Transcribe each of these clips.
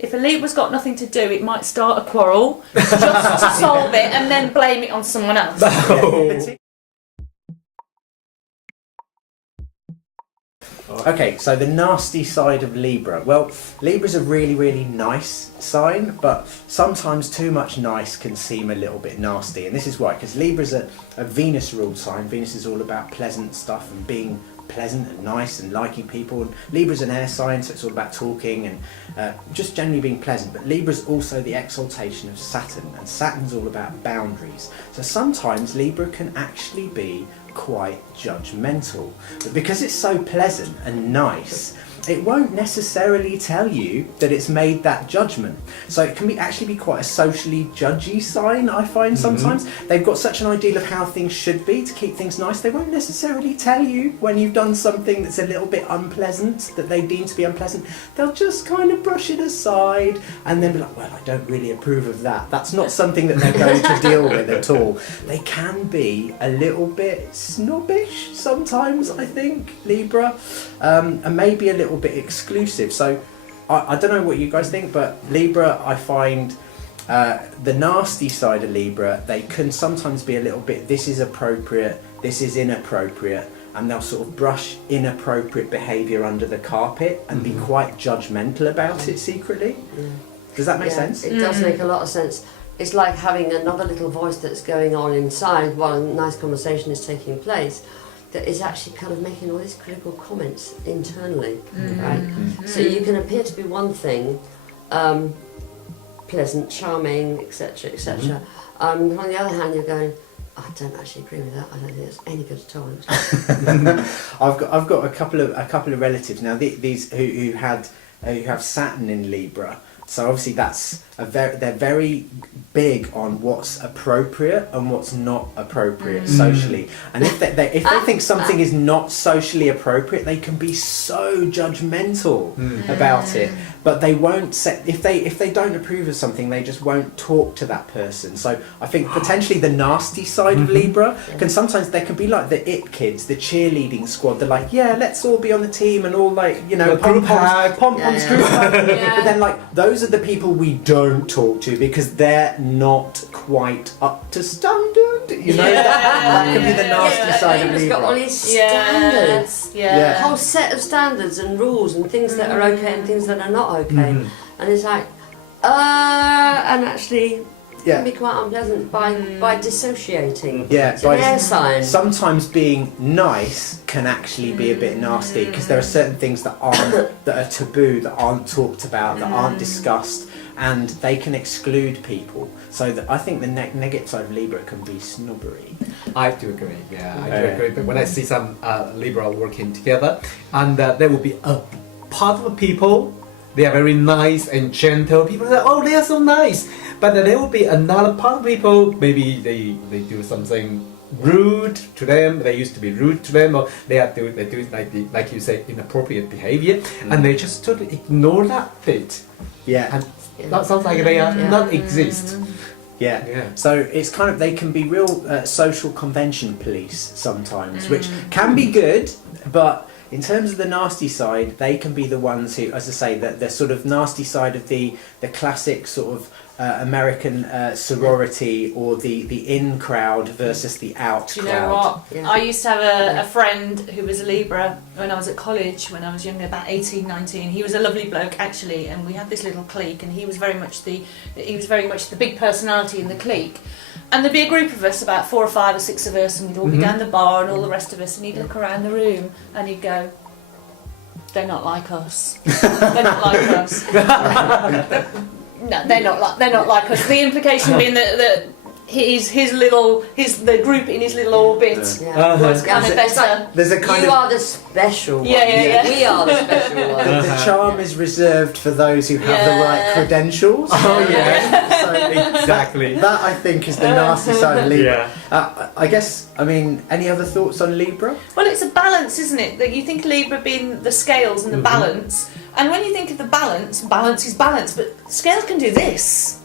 if a Libra's got nothing to do, it might start a quarrel just to solve it and then blame it on someone else. Okay, so the nasty side of Libra. Well, Libra's a really, really nice sign, but sometimes too much nice can seem a little bit nasty. And this is why, because Libra's a Venus-ruled sign. Venus is all about pleasant stuff and being pleasant and nice and liking people. And Libra's an air sign, so it's all about talking and just generally being pleasant. But Libra's also the exaltation of Saturn, and Saturn's all about boundaries. So sometimes Libra can actually be quite judgmental, but because it's so pleasant and nice, it won't necessarily tell you that it's made that judgment. So it can actually be quite a socially judgy sign, I find sometimes. They've got such an ideal of how things should be to keep things nice, they won't necessarily tell you when you've done something that's a little bit unpleasant, that they deem to be unpleasant. They'll just kind of brush it aside and then be like, well, I don't really approve of that. That's not something that they're going to deal with at all. They can be a little bit snobbish sometimes, I think, Libra, and maybe a little bit exclusive. So I don't know what you guys think, but Libra, I find the nasty side of Libra, they can sometimes be a little bit, this is appropriate, this is inappropriate, and they'll sort of brush inappropriate behaviour under the carpet and be quite judgmental about it secretly. Does that make sense? It does make a lot of sense. It's like having another little voice that's going on inside while a nice conversation is taking place, that is actually kind of making all these critical comments internally, right? So you can appear to be one thing, pleasant, charming, etc., etc. On the other hand, you're going, I don't actually agree with that. I don't think it's any good at all. I've got a couple of relatives now. These who have Saturn in Libra. So obviously that's they're very big on what's appropriate and what's not appropriate socially. And if they think something is not socially appropriate, they can be so judgmental about it. But they won't set if they don't approve of something, they just won't talk to that person. So I think potentially the nasty side of Libra can sometimes they can be like the it kids, the cheerleading squad. They're like, yeah, let's all be on the team and all like, you know, pom poms, group hug. But then like those are the people we don't talk to because they're not quite up to standard. You know, that can be the nasty side of Libra. He's got all his standards, a whole set of standards and rules and things that are okay and things that are not okay. And it's like, and actually can be quite unpleasant by dissociating. It's an air sign. Sometimes being nice can actually be a bit nasty because there are certain things that are taboo, that aren't talked about, that aren't discussed, and they can exclude people. So I think the negative side of Libra can be snobbery. I do agree. I do agree. But when I see some Libra working together, and there will be a part of the people, they are very nice and gentle. People say, oh, they are so nice. But then there will be another part of people, maybe they do something rude to them, they used to be rude to them, or they do like you say, inappropriate behavior, and they just totally ignore that bit. And that sounds like they are not exist. So it's kind of, they can be real social convention police sometimes, which can be good, but in terms of the nasty side, they can be the ones who, as I say, the sort of nasty side of the classic sort of American sorority, or the in crowd versus the out crowd. Do you know what? I used to have a friend who was a Libra when I was at college, when I was younger, about 18, 19. He was a lovely bloke actually, and we had this little clique, and he was very much the big personality in the clique. And there'd be a group of us, about 4 or 5 or 6 of us, and we'd all be down the bar and all the rest of us, and he'd look around the room and he'd go, they're not like us. They're not like us. No, they're not like us. The implication being that the group in his little orbit was kind of better. There's a kind you are the special one. We are the special one. The charm is reserved for those who have the right credentials. So Exactly. That I think is the nasty side of Libra. I guess, I mean, any other thoughts on Libra? Well, it's a balance, isn't it? That you think Libra being the scales and the balance, and when you think of the balance is balance, but scales can do this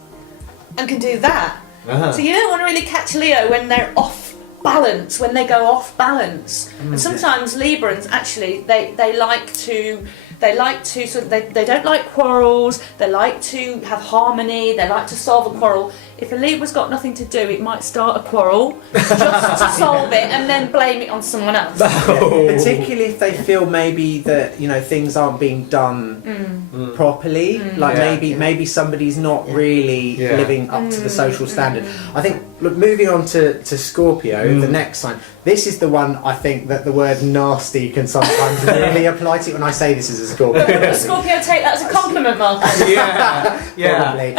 and can do that. So you don't want to really catch Leo when they're off balance, when they go off balance. And sometimes Librans actually they like to They like to they don't like quarrels. They like to have harmony. They like to solve a quarrel. If a Libra's got nothing to do, it might start a quarrel just to solve it and then blame it on someone else. Particularly if they feel maybe that things aren't being done properly. Like maybe somebody's not really living up to the social standard. I think. Look, moving on to Scorpio, the next sign. This is the one I think that the word nasty can sometimes really apply to. When I say this is a Scorpio, Scorpio take that as a compliment, Marcus. Probably.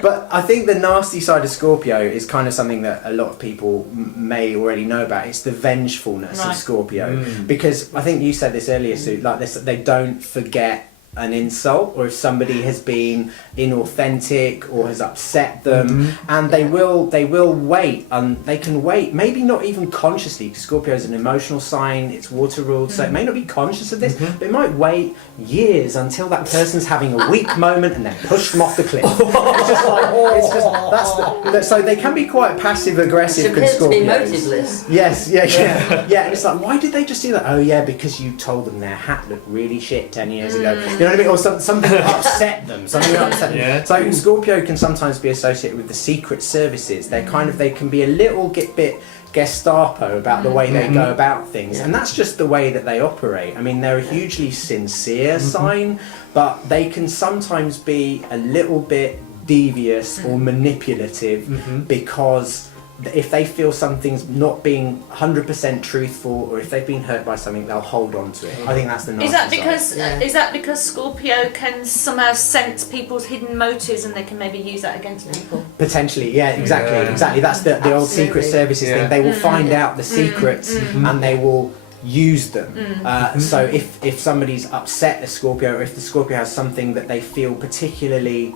But I think the nasty side of Scorpio is kind of something that a lot of people may already know about. It's the vengefulness of Scorpio, because I think you said this earlier, Sue. Like this, they don't forget an insult, or if somebody has been inauthentic or has upset them, and they will wait, and they can wait, maybe not even consciously, because Scorpio is an emotional sign, it's water ruled, so it may not be conscious of this, but it might wait years until that person's having a weak moment and then push them off the cliff. So they can be quite passive aggressive. It appears to be motiveless. Yes, and it's like, why did they just do that? Oh yeah, because you told them their hat looked really shit 10 years ago. You know what I mean? Or something upset them. So Scorpio can sometimes be associated with the secret services. They can be a little bit Gestapo about the way they go about things, and that's just the way that they operate. I mean, they're a hugely sincere sign, but they can sometimes be a little bit devious or manipulative, because if they feel something's not being 100% truthful, or if they've been hurt by something, they'll hold on to it. I think that's the nasty side. Is that because Scorpio can somehow sense people's hidden motives and they can maybe use that against people? Potentially, exactly. That's the old secret services thing. They will find out the secrets and they will use them. So if somebody's upset a Scorpio, or if the Scorpio has something that they feel particularly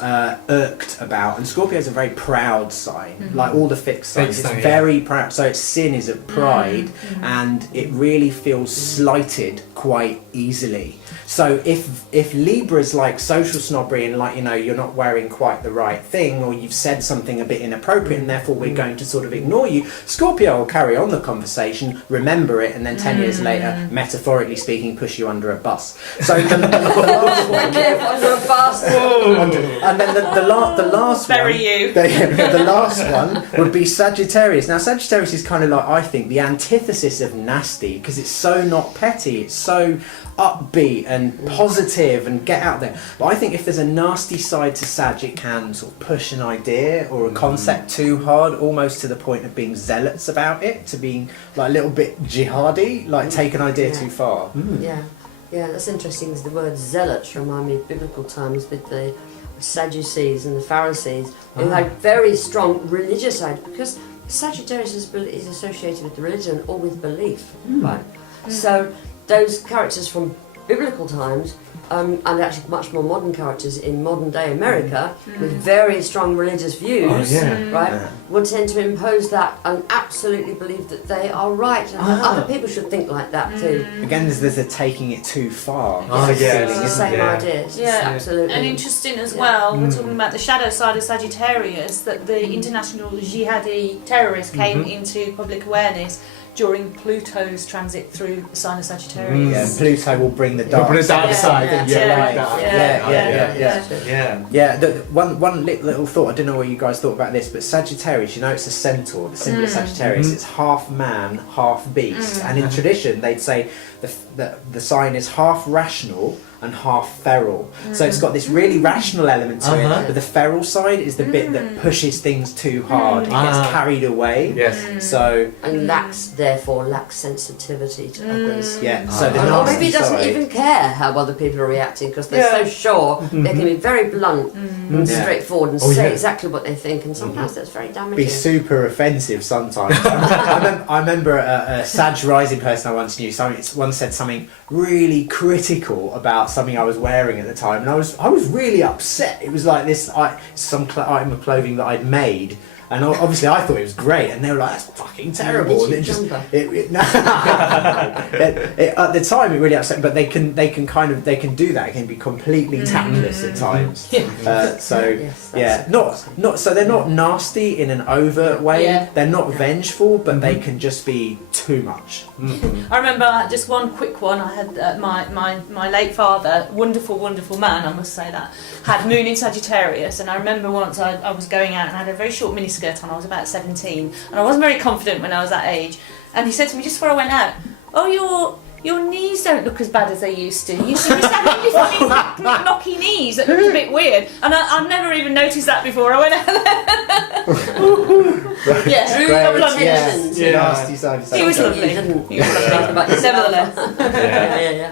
irked about, and Scorpio is a very proud sign, like all the fixed signs, it's very proud, so its sin is at pride, and it really feels slighted quite easily. So if Libra's like social snobbery and like, you're not wearing quite the right thing, or you've said something a bit inappropriate and therefore we're going to sort of ignore you, Scorpio will carry on the conversation, remember it, and then 10 years later, metaphorically speaking, push you under a bus. So the last one, under a bus. and then the last Bury one, you. the last one would be Sagittarius. Now Sagittarius is kind of like, I think, the antithesis of nasty, because it's so not petty, it's so upbeat and positive and get out there. But I think if there's a nasty side to Sag, it can sort of push an idea or a concept too hard, almost to the point of being zealots about it, to being like a little bit jihadi, like take an idea too far. Yeah, that's interesting, because the word zealots remind me of biblical times with the Sadducees and the Pharisees, who had very strong religious side, because Sagittarius is associated with religion or with belief, right? So those characters from biblical times, and actually much more modern characters in modern day America with very strong religious views, would tend to impose that and absolutely believe that they are right, and that other people should think like that too. Again, there's a taking it too far. It's the same ideas. Absolutely. And interesting as well, we're talking about the shadow side of Sagittarius, that the international jihadi terrorists came into public awareness during Pluto's transit through the sign of Sagittarius. Yeah, Pluto will bring the dark side into life. One little thought, I don't know what you guys thought about this, but Sagittarius, it's a centaur, the symbol of Sagittarius, it's half man, half beast, and in tradition they'd say the sign is half rational and half feral. So it's got this really rational element to it, but the feral side is the bit that pushes things too hard. It gets carried away. And therefore lacks sensitivity to others. Or maybe doesn't even care how other people are reacting, because they're so sure they can be very blunt and straightforward and say exactly what they think, and sometimes that's very damaging. Be super offensive sometimes. I remember a Sag rising person I once knew. Once said something really critical about something I was wearing at the time, and I was really upset. It was like this some item of clothing that I'd made, And obviously I thought it was great, and they were like, that's fucking terrible. And at the time it really upset me, but they can do that. It can be completely tactless at times. So they're not nasty in an overt way. Yeah. They're not vengeful, but they can just be too much. I remember just one quick one. I had my late father, wonderful man, I must say that, had moon in Sagittarius, and I remember once I was going out and I had a very short miniskirt on. I was about 17, and I wasn't very confident when I was that age. And he said to me just before I went out, "Oh, your knees don't look as bad as they used to. You used to have really funny knocky knees that looked a bit weird." And I've never even noticed that before I went out there. Nasty side. He was lovely. He didn't. He was lovely. Nevertheless. Nevertheless. Yeah.